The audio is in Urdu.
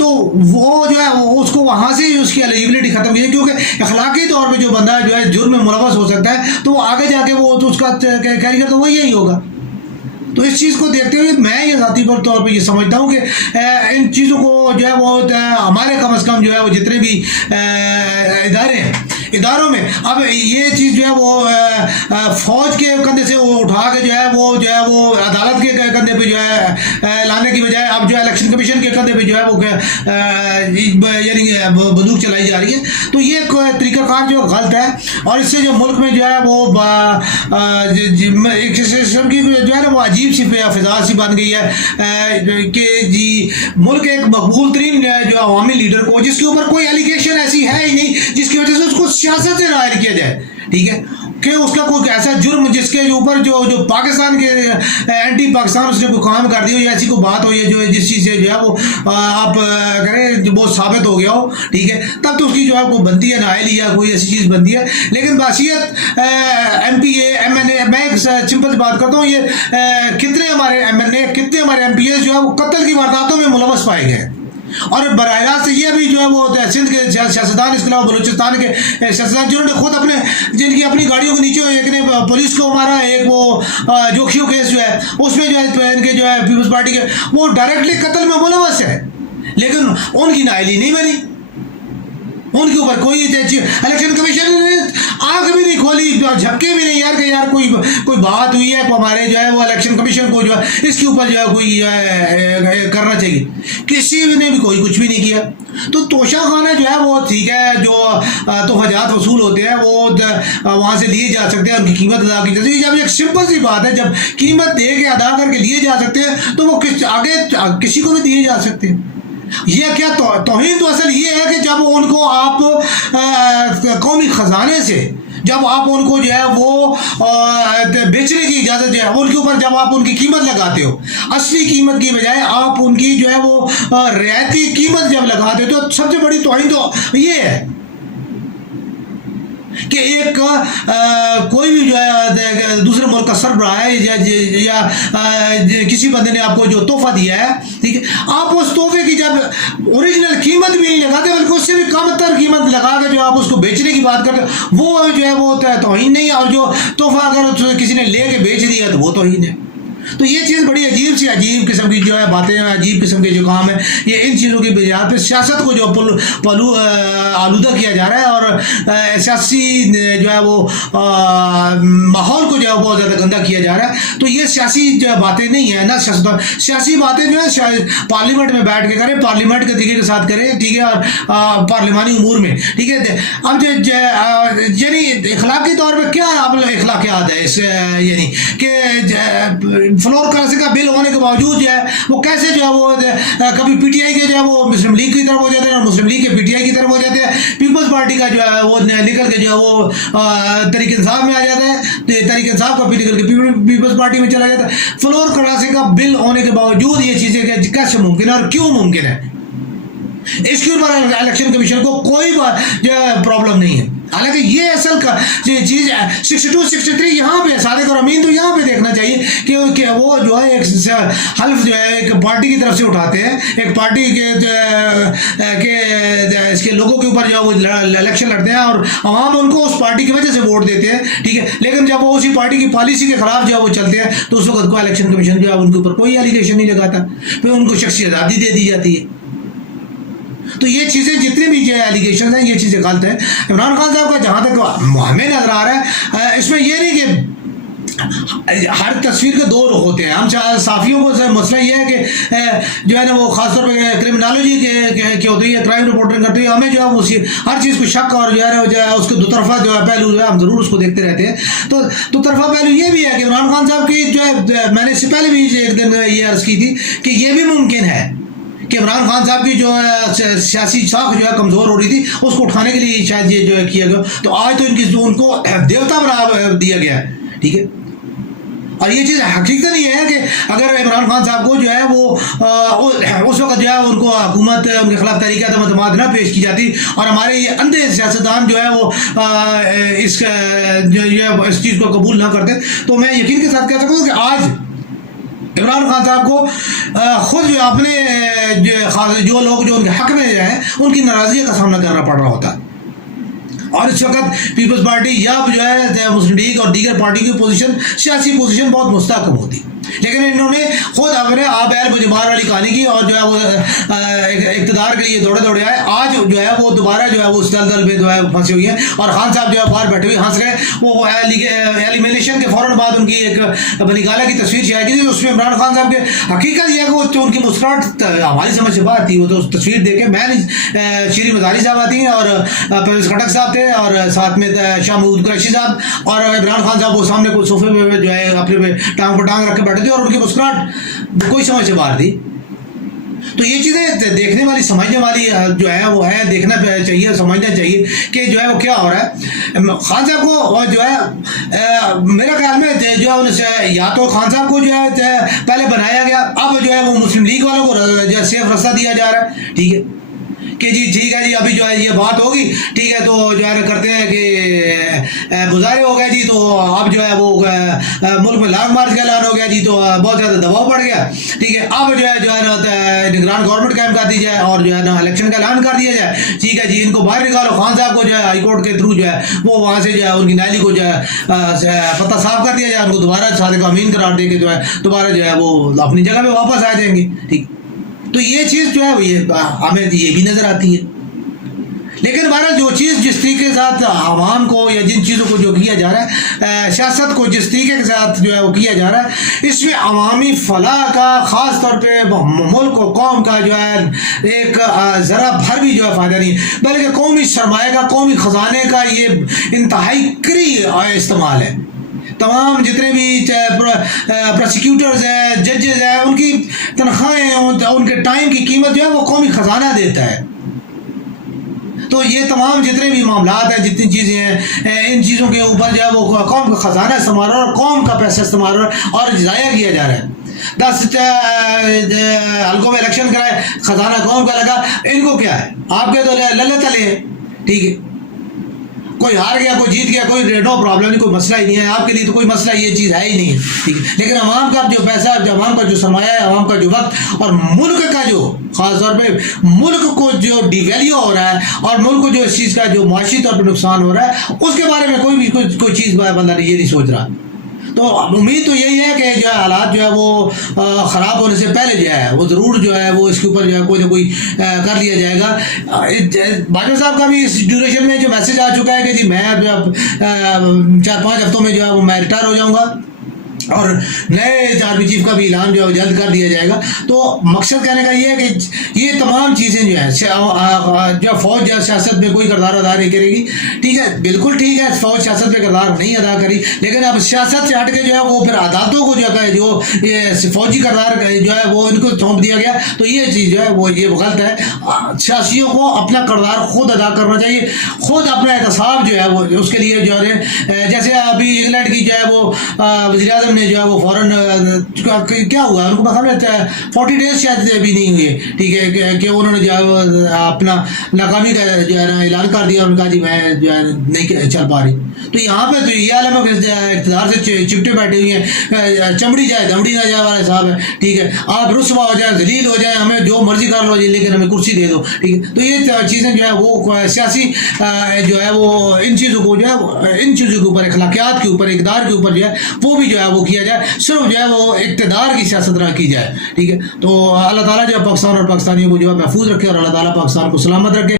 تو وہ جو ہے اس کو وہاں سے اس کی ایلیجبلٹی ختم کی جائے، کیونکہ اخلاقی طور پہ جو بندہ جو ہے جرم میں ملوث ہو سکتا ہے تو وہ آگے جا کے وہ تو اس کا کیریئر تو وہ یہی ہوگا. تو اس چیز کو دیکھتے ہوئے میں یہ ذاتی طور پہ یہ سمجھتا ہوں کہ ان چیزوں کو جو ہے وہ ہمارے کم از کم جو ہے وہ جتنے بھی ادارے ہیں اداروں میں اب یہ چیز جو ہے وہ فوج کے کندھے سے وہ اٹھا کے جو ہے وہ عدالت کے کندھے پہ جو ہے لانے کی بجائے اب جو ہے الیکشن کمیشن کے کندھے پہ جو ہے وہ یعنی بندوق چلائی جا رہی ہے. تو یہ ایک طریقہ کار جو غلط ہے اور اس سے جو ملک میں جو ہے وہ ایک قسم کی جو ہے نا وہ عجیب سی فضا سی بن گئی ہے کہ جی ملک ایک مقبول ترین جو عوامی لیڈر کو جس کے اوپر کوئی ایلیگیشن ایسی ہے ہی نہیں جس کی وجہ سے اس کو سیاست سے ظاہر کیا جائے، ٹھیک ہے، کہ اس کا کوئی ایسا جرم جس کے اوپر جو پاکستان کے اینٹی پاکستان اس نے کوئی کام کر دیا ہو یا ایسی کوئی بات ہو یا جو جس چیز سے جو ہے وہ آپ کریں وہ ثابت ہو گیا ہو، ٹھیک ہے، تب تو اس کی جو ہے کوئی بنتی ہے نااہلی یا کوئی ایسی چیز بنتی ہے. لیکن بحثیت M P A M N A میں ایک سمپل بات کرتا ہوں، یہ کتنے ہمارے ایم این اے کتنے ہمارے ایم پی اے جو ہے وہ قتل کی وارداتوں میں ملوث پائے گئے اور براہ راست یہ بھی جو ہے وہ سندھ کے سیاستدان اس کے علاوہ بلوچستان کے سیاستدان جنہوں نے خود جن کی اپنی گاڑیوں کے نیچے ایک نے پولیس کو مارا، ایک وہ جوکھیو کیس جو ہے اس میں جو ہے ان کے جو ہے پیپلز پارٹی کے وہ ڈائریکٹلی قتل میں ملوث ہے، لیکن ان کی نااہلی نہیں بنی، ان کے اوپر کوئی الیکشن کمیشن نے آنکھ بھی نہیں کھولی، جھپکے بھی نہیں یار کہ یار کوئی بات ہوئی ہے ہمارے جو ہے وہ الیکشن کمیشن کو جو ہے اس کے اوپر جو ہے کوئی کرنا چاہیے، کسی نے بھی کوئی کچھ بھی نہیں کیا. تو توشہ خانہ جو ہے وہ ٹھیک ہے، جو تحفہ جات وصول ہوتے ہیں وہ وہاں سے لیے جا سکتے ہیں، ان کی قیمت ادا کی جاتی ہے. جب ایک سمپل سی بات ہے، جب قیمت دے کے ادا کر کے لیے جا سکتے ہیں تو وہ آگے کسی کو بھی دیے جا سکتے ہیں. یہ کیا توہین تو اصل یہ ہے کہ جب ان کو آپ قومی خزانے سے جب آپ ان کو جو ہے وہ بیچنے کی اجازت جو ہے ان کے اوپر جب آپ ان کی قیمت لگاتے ہو، اصلی قیمت کی بجائے آپ ان کی جو ہے وہ رعایتی قیمت جب لگاتے ہو تو سب سے بڑی توہین تو یہ ہے کہ ایک کوئی بھی جو ہے دوسرے ملک کا سربراہ ہے یا کسی بندے نے آپ کو جو تحفہ دیا ہے، ٹھیک ہے، آپ اس تحفے کی جب اوریجنل قیمت بھی نہیں لگاتے بلکہ اس سے بھی کم تر قیمت لگا کے جو آپ اس کو بیچنے کی بات کرتے وہ جو ہے وہ توہین نہیں ہے، اور جو تحفہ اگر کسی نے لے کے بیچ دیا تو وہ توہین ہے. تو یہ چیز بڑی عجیب قسم کی جو ہے باتیں ہیں، عجیب قسم کے جو کام ہے، یہ ان چیزوں کی بنیاد پہ سیاست کو جو پلو آلودہ کیا جا رہا ہے اور سیاسی جو ہے وہ ماحول کو جو ہے بہت زیادہ گندا کیا جا رہا ہے. تو یہ سیاسی جو باتیں نہیں ہیں، نہ سیاسی باتیں جو ہے پارلیمنٹ میں بیٹھ کے کریں، پارلیمنٹ کے طریقے کے ساتھ کریں، ٹھیک ہے، اور پارلیمانی امور میں، ٹھیک ہے. اب یعنی اخلاقی طور پہ کیا اخلاقیات ہے اس یعنی کہ فلور کرنسی کا بل ہونے کے باوجود جو ہے وہ کیسے جو ہے وہ کبھی پی ٹی آئی کے جو ہے وہ مسلم لیگ کی طرف ہو جاتے ہیں اور مسلم لیگ کے پی ٹی آئی کی طرف ہو جاتے ہیں، پیپلز پارٹی کا جو ہے وہ نکل کے جو ہے وہ تحریک انصاف میں آ جاتا ہے، تحریک انصاف کا بھی نکل کے پیپلز پارٹی میں چلا جاتا ہے. فلور کرنسی کا بل ہونے کے باوجود یہ چیزیں کیسے ممکن ہے اور کیوں ممکن ہے؟ اس کے اوپر الیکشن کمیشن کو کوئی جو ہے پرابلم نہیں ہے. حالانکہ یہ اصل کا چیز 62 63 یہاں پہ صادق اور امین تو یہاں پہ دیکھنا چاہیے کہ وہ جو ہے ایک حلف جو ہے ایک پارٹی کی طرف سے اٹھاتے ہیں، ایک پارٹی کے اس کے لوگوں کے اوپر جو ہے وہ الیکشن لڑتے ہیں اور عوام ان کو اس پارٹی کی وجہ سے ووٹ دیتے ہیں، ٹھیک ہے. لیکن جب وہ اسی پارٹی کی پالیسی کے خلاف جو ہے وہ چلتے ہیں تو اس وقت کو الیکشن کمیشن جو ہے ان کے اوپر کوئی ایلیگیشن نہیں لگاتا، پھر ان کو شخصی آزادی دے دی جاتی ہے. تو یہ چیزیں جتنے بھی جو ایلیگیشنز ہیں یہ چیزیں غلط ہیں. عمران خان صاحب کا جہاں تک ہمیں نظر آ رہا ہے اس میں یہ نہیں کہ ہر تصویر کے دو رخ ہوتے ہیں. ہم صحافیوں کو مسئلہ یہ ہے کہ جو ہے نا وہ خاص طور پہ کرمنالوجی کے ہوتی ہے، کرائم رپورٹنگ کرتے ہیں، ہمیں جو ہے وہ ہر چیز کو شک اور جو ہے اس کے دو طرفہ جو ہے پہلو جو ہے ہم ضرور اس کو دیکھتے رہتے ہیں. تو دو طرفہ پہلو یہ بھی ہے کہ عمران خان صاحب کی جو ہے میں نے اس سے پہلے بھی ایک دن یہ عرض کی تھی کہ یہ بھی ممکن ہے کہ عمران خان صاحب کی جو ہے سیاسی ساکھ جو ہے کمزور ہو رہی تھی اس کو اٹھانے کے لیے شاید یہ جو ہے کیا گیا. تو آج تو ان کو دیوتا بنا دیا گیا ہے، ٹھیک ہے. اور یہ چیز حقیقت یہ ہے کہ اگر عمران خان صاحب کو جو ہے وہ اس وقت جو ہے ان کو حکومت ان کے خلاف تحریک عدم اعتماد نہ پیش کی جاتی اور ہمارے یہ اندھے سیاستدان جو ہے وہ اس چیز کو قبول نہ کرتے، تو میں یقین کے ساتھ کہہ سکتا ہوں کہ آج عمران خان صاحب کو خود جو اپنے جو لوگ جو ان کے حق میں ہیں ان کی ناراضگی کا سامنا کرنا پڑ رہا ہوتا ہے. اور اس وقت پیپلز پارٹی یا جو ہے مسلم لیگ اور دیگر پارٹی کی پوزیشن سیاسی پوزیشن بہت مستحکم ہوتی, لیکن انہوں نے خود اپنے آب اہل مجمار والی کہانی کی اور جو ہے وہ اقتدار کے لیے دوڑے آئے. آج جو ہے وہ دوبارہ جو ہے وہ اس دلدل میں جو ہے پھنسی ہوئی ہیں اور خان صاحب جو ہے باہر بیٹھے ہوئے ہنس رہے. وہ ایلیمینیشن کے فوراً بعد ان کی ایک بنی گالہ کی تصویر شائع کی تھی, اس میں عمران خان صاحب کے حقیقت یہ ہے کہ وہ ان کی مسکراہٹ ہماری سمجھ سے باہر تھی. وہ تو تصویر دیکھ کے میں شیریں مزاری صاحب آتی ہیں اور پرویز خٹک صاحب تھے اور ساتھ میں شاہ محمود قریشی صاحب اور عمران خان صاحب وہ سامنے کوئی صوفے میں جو ہے اپنے ٹانگ پر ٹانگ رکھ کے بیٹھے تھے اور ان کی مسکراہٹ کوئی سمجھ سے باہر تھی. تو یہ چیزیں دیکھنے والی سمجھنے والی جو ہے وہ ہے, دیکھنا چاہیے, سمجھنا چاہیے کہ جو ہے وہ کیا ہو رہا ہے. خان صاحب کو جو ہے میرے خیال میں جو ہے ان سے یا تو خان صاحب کو جو ہے پہلے بنایا گیا, اب جو ہے وہ مسلم لیگ والوں کو جو ہے سیف رستہ دیا جا رہا ہے. ٹھیک ہے کہ جی ٹھیک ہے جی ابھی جو ہے یہ بات ہوگی, ٹھیک ہے تو جو ہے کرتے ہیں کہ مظاہرے ہو گئے جی تو اب جو ہے وہ ملک میں لانگ مارچ کا اعلان ہو گیا جی تو بہت زیادہ دباؤ پڑ گیا. ٹھیک ہے اب جو ہے نا نگران گورنمنٹ قائم کر دی جائے اور جو ہے نا الیکشن کا اعلان کر دیا جائے. ٹھیک ہے جی ان کو باہر نکالو. خان صاحب کو جو ہے ہائی کورٹ کے تھرو جو ہے وہ وہاں سے جو ہے ان کی نالی کو جو ہے پتہ صاف کر دیا جائے, ان کو دوبارہ صادق امین قرار دے کے جو ہے دوبارہ جو ہے وہ اپنی جگہ پہ واپس آ جائیں گے. ٹھیک تو یہ چیز جو ہے ہمیں یہ بھی نظر آتی ہے. لیکن بہرحال جو چیز جس طریقے کے ساتھ عوام کو یا جن چیزوں کو جو کیا جا رہا ہے, سیاست کو جس طریقے کے ساتھ جو ہے وہ کیا جا رہا ہے, اس میں عوامی فلاح کا خاص طور پہ ملک و قوم کا جو ہے ایک ذرا بھر بھی جو ہے فائدہ نہیں, بلکہ قومی سرمایہ کا, قومی خزانے کا یہ انتہائی کری استعمال ہے. تمام جتنے بھی پروسیکیوٹرز ہیں, ججز ہیں, ان کی تنخواہیں, ان کے ٹائم کی قیمت جو ہے وہ قومی خزانہ دیتا ہے. تو یہ تمام جتنے بھی معاملات ہیں, جتنی چیزیں ہیں, ان چیزوں کے اوپر جو ہے وہ قوم کا خزانہ استعمال ہو رہا ہے اور قوم کا پیسہ استعمال ہو رہا ہے اور ضائع کیا جا رہا ہے. 10 حلقوں میں الیکشن کرائے, خزانہ قوم کا لگا, ان کو کیا ہے, آپ کے تو للے تلے ہیں. ٹھیک ہے کوئی ہار گیا کوئی جیت گیا, کوئی نو پرابلم نہیں, کوئی مسئلہ ہی نہیں ہے آپ کے لیے, تو کوئی مسئلہ یہ چیز ہے ہی نہیں ہے. ٹھیک ہے لیکن عوام کا جو پیسہ, عوام کا جو سرمایہ ہے, عوام کا جو وقت اور ملک کا جو خاص طور پہ ملک کو جو ڈی ویلیو ہو رہا ہے اور ملک کو جو اس چیز کا جو معاشی طور پہ نقصان ہو رہا ہے, اس کے بارے میں کوئی چیز بندہ یہ نہیں سوچ رہا. تو امید تو یہی ہے کہ جو ہے حالات جو ہے وہ خراب ہونے سے پہلے جو ہے وہ ضرور جو ہے وہ اس کے اوپر جو ہے کوئی نہ کوئی کر لیا جائے گا. باجوہ صاحب کا بھی اس ڈیوریشن میں جو میسج آ چکا ہے کہ جی میں 4-5 ہفتوں میں جو ہے وہ میں ریٹائر ہو جاؤں گا اور نئے آرمی چیف کا بھی اعلان جو ہے جلد کر دیا جائے گا. تو مقصد کہنے کا یہ ہے کہ یہ تمام چیزیں جو ہے جو فوج جو سیاست میں کوئی کردار ادا نہیں کرے گی. ٹھیک ہے بالکل ٹھیک ہے, فوج سیاست میں کردار نہیں ادا کری, لیکن اب سیاست سے ہٹ کے جو ہے وہ پھر عدالتوں کو جو یہ فوجی کردار جو ہے وہ ان کو سونپ دیا گیا. تو یہ چیز جو ہے وہ یہ غلط ہے. سیاسیوں کو اپنا کردار خود ادا کرنا چاہیے, خود اپنا احتساب جو ہے وہ اس کے لیے جو ہے جیسے ابھی انگلینڈ کی جو ہے وہ وزیر اعظم جو ہے وہ فوراً کیا ہوا ان کو خبر 40 days شاید ابھی نہیں ہوئے. ٹھیک ہے کہ انہوں نے جو ہے اپنا ناکامی کا جو ہے نا اعلان کر دیا, ان کا جی میں جو ہے نہیں چل پا رہی. تو یہاں پہ تو یہ عالم اقتدار سے چپٹے بیٹھے ہوئے ہیں, چمڑی جائے دمڑی نہ جائے والے صاحب ہے. ٹھیک ہے آپ رسوا ہو جائیں, ذلیل ہو جائیں, ہمیں جو مرضی کر لو جی لیکن ہمیں کرسی دے دو. ٹھیک ہے تو یہ چیزیں جو ہے وہ سیاسی جو ہے وہ ان چیزوں کو جو ہے ان چیزوں کے اوپر, اخلاقیات کے اوپر, اقدار کے اوپر جو ہے وہ بھی جو ہے وہ کیا جائے, صرف جو ہے وہ اقتدار کی سیاست نہ کی جائے. ٹھیک ہے تو اللہ تعالیٰ جو ہے پاکستان اور پاکستانیوں کو جو ہے محفوظ رکھے اور اللہ تعالیٰ پاکستان کو سلامت رکھے.